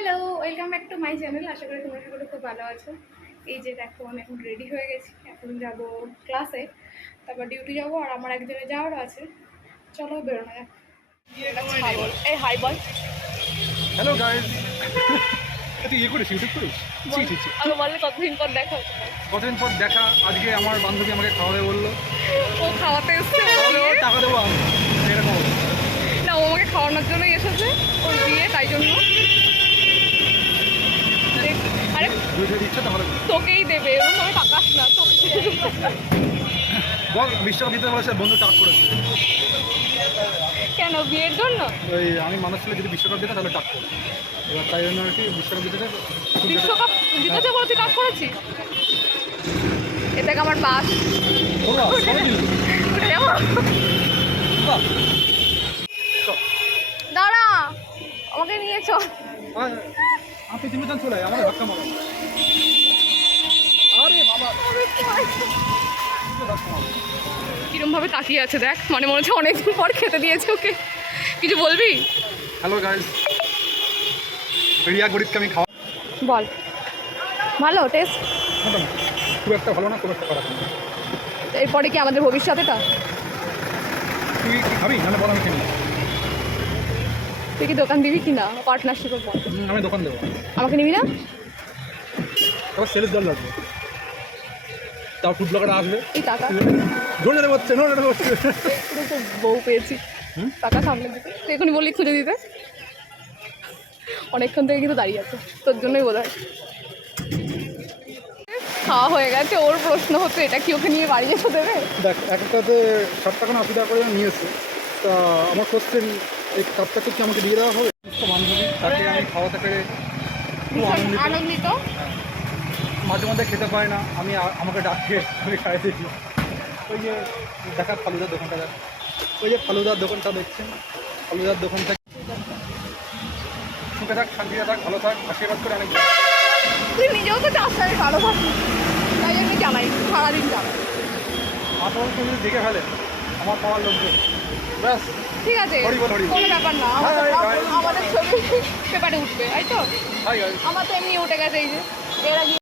Hello, welcome back to my channel. আশা করি তোমরা সকলে খুব ভালো আছো। এই যে দেখো, আমি এখন রেডি হয়ে গেছি। এখন যাব ক্লাসে, তারপর ডিউটি যাব, আর আমার একজনে যাওয়ারও আছে। চলো বেরোনো যাক। ছাগল, এই হাই বল। হ্যালো গাইস, তুই করিস ইউটিউব করিস? আমি বললে কতদিন পর দেখা হচ্ছে। কতদিন পর দেখা। আজকে আমার বান্ধবী আমাকে খাওয়াবে বললো। ও খাওয়াতে এসছে, টাকা দেবো আমি, এরকম না ও আমাকে খাওয়ানোর জন্যই এসেছে, ওর বিয়ে তাই জন্য। আরে ইচ্ছা তাহলে তোকেই দেবে, ওরকম টাকাস না তোকে। বল, বিশ্বকাপ দিতে বলেছে, বন্ধু টাক করেছে। কেন বিয়ের জন্য? ওই আমি মানুষ ছেলে যদি বিশ্বকাপ দিতে তাহলে টাক করে, এবার তাই জন্য আর কি বিশ্বকাপ দিতে বিশ্বকাপ জিতেছে বলে তুই কাজ করেছিস? এটাকে আমার বাস। দাঁড়া, আমাকে নিয়ে চল। আপনি তুমি তো চলে আমার ধাক্কা মারো। আরে বাবা, কিরম ভাবে তাকিয়ে আছে দেখ, মনে হচ্ছে অনেকদিন পর খেতে দিয়েছে ওকে। কিছু বলবি? হ্যালো গাইস, রিয়া গরিবকে আমি খাওয়া বল। ভালো টেস্ট? মোটামুটি, খুব একটা ভালো না, খুব একটা খারাপ না। এরপরে কি আমাদের ভবিষ্যতেটা? তুই কি খাবি? নাহলে বল আমি কিনি। তুই কি দোকান দিবি কি না? পার্টনারশিপে বল। আমি দোকান দেবো। আমাকে নিবি না? তারপর সেলস দল লাগবে, তার ফুড ব্লগার আসবে। এই টাকা জোরে দেবো হচ্ছে, নোড়ে দেবো হচ্ছে। পুরো তো বউ পেয়েছি, টাকা সামনে দিতে। তুই এখনই বললি খুঁজে দিতে, অনেকক্ষণ থেকে কিন্তু দাঁড়িয়ে আছে, তোর জন্যই বোধ হয়। খাওয়া হয়ে গেছে, ওর প্রশ্ন হতো এটা কি ওকে নিয়ে বাড়ি এসে দেবে? দেখ, একটাতে 60 টাকা না 80 টাকা করে নিয়েছে। তা আমার কোশ্চেন, এই কাপটা কি আমাকে দিয়ে দেওয়া হবে? বান্ধবী, তাকে আমি খাওয়াতে পেরে খুব আনন্দিত। মাঝে মধ্যে খেতে পারি না, আমি আমাকে ডাকে, আমি খাই দিয়েছি। ওই যে দেখা ফালুদার দোকানটা, দেখ ওই যে ফালুদার দোকানটা দেখছেন, ফালুদার দোকানটা। সুখে থাক, শান্তিতে থাক, ভালো থাক, আশীর্বাদ করে অনেক। তুই নিজেও তো চাষ করে ভালো থাকিস, তাই আমি জানাই, সারাদিন জানাই। আপনার তুমি দেখে ফেলে আমার পাওয়ার লোকজন, ব্যাস। ঠিক আছে, কোনো ব্যাপার না, আমাদের ছবি পেপারে উঠবে, তাই তো? আমার তো এমনি উঠে গেছে, এই যে এর আগে